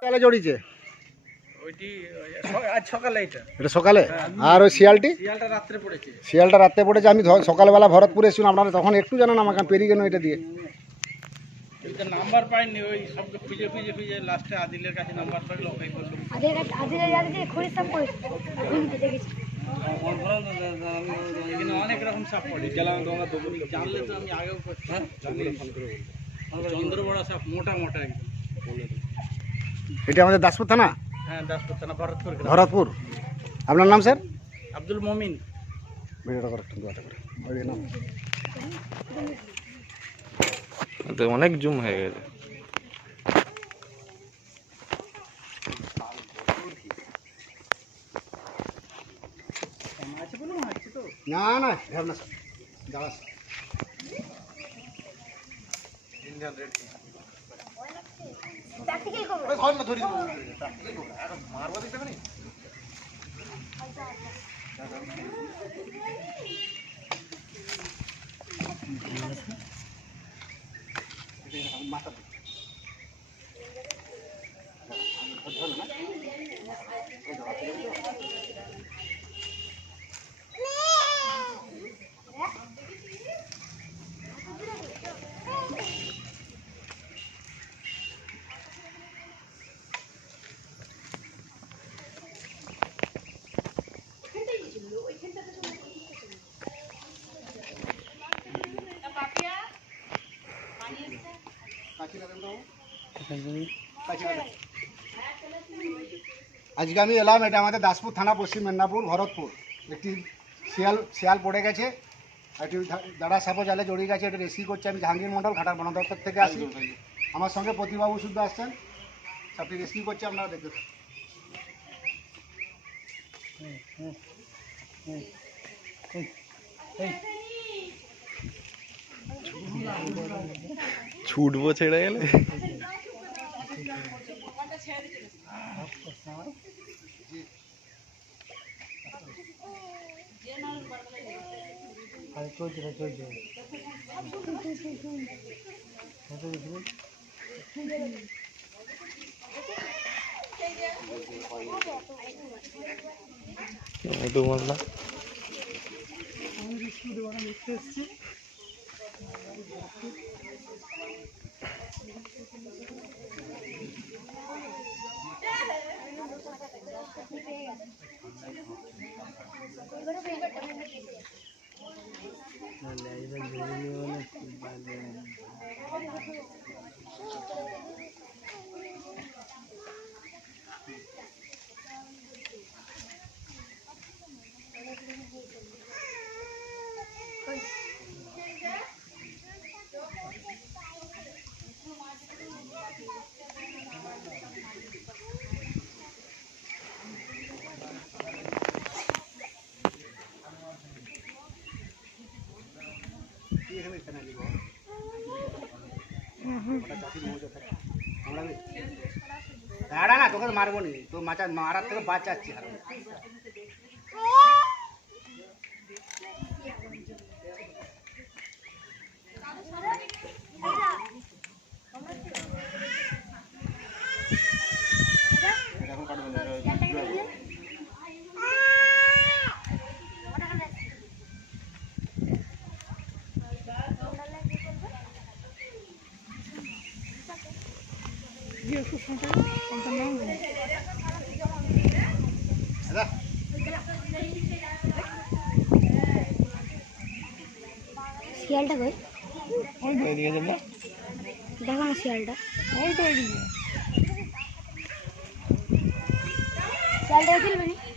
সকালে জড়িয়েছে ওইটি আজ সকালে এটা সকালে। আর ওই শিয়ালটা রাত্রে পড়েছে। আমি সকালবেলা ভরতপুরে এসেছিলাম, আপনারা তখন একটু জানান আমাকে, পেরিয়ে গেল এটা দিয়ে। নাম্বার পাইনি, ওই সবকে খুঁজে লাস্টে আদিলের কাছে নাম্বার পাইলো, ওকে করলো। এখানে অনেক রকম সাপ পড়ে, জানলে তো আমি আগেও করতাম। চন্দ্রবড়া সাপ, মোটা একদম। এটা আমাদের দাসপুর থানা। হ্যাঁ, দাসপুর থানা, ভরতপুর। আপনার নাম স্যার? আব্দুল মমিন। অনেক জুম হয়ে গেছে। না না ভাবনা স্যার, যাওয়া মাথা আজকে আমি এলাম, এটা আমাদের দাসপুর থানা, পশ্চিম মেদিনীপুর, ভরতপুর। একটি শিয়াল পড়ে গেছে, একটি দাঁড়া সাপও জালে জড়িয়ে গেছে। এটা রেস্কিউ করছে। আমি জাহাঙ্গীর মন্ডল, ঘাটার বন দপ্তর থেকে আসি। আমার সঙ্গে প্রতিবাবু শুদ্ধ আসছেন, সাপটি রেস্কিউ করছে, আপনারা দেখতে থাকুন। ছুটবো ছেড়ে গেলে। দাঁড়া না, তোকে মারবো নি তো, মারার থেকে বাঁচাচ্ছি। শিয়ালটা কই? দেখো না শিয়ালটা, শিয়ালটা খেলবে।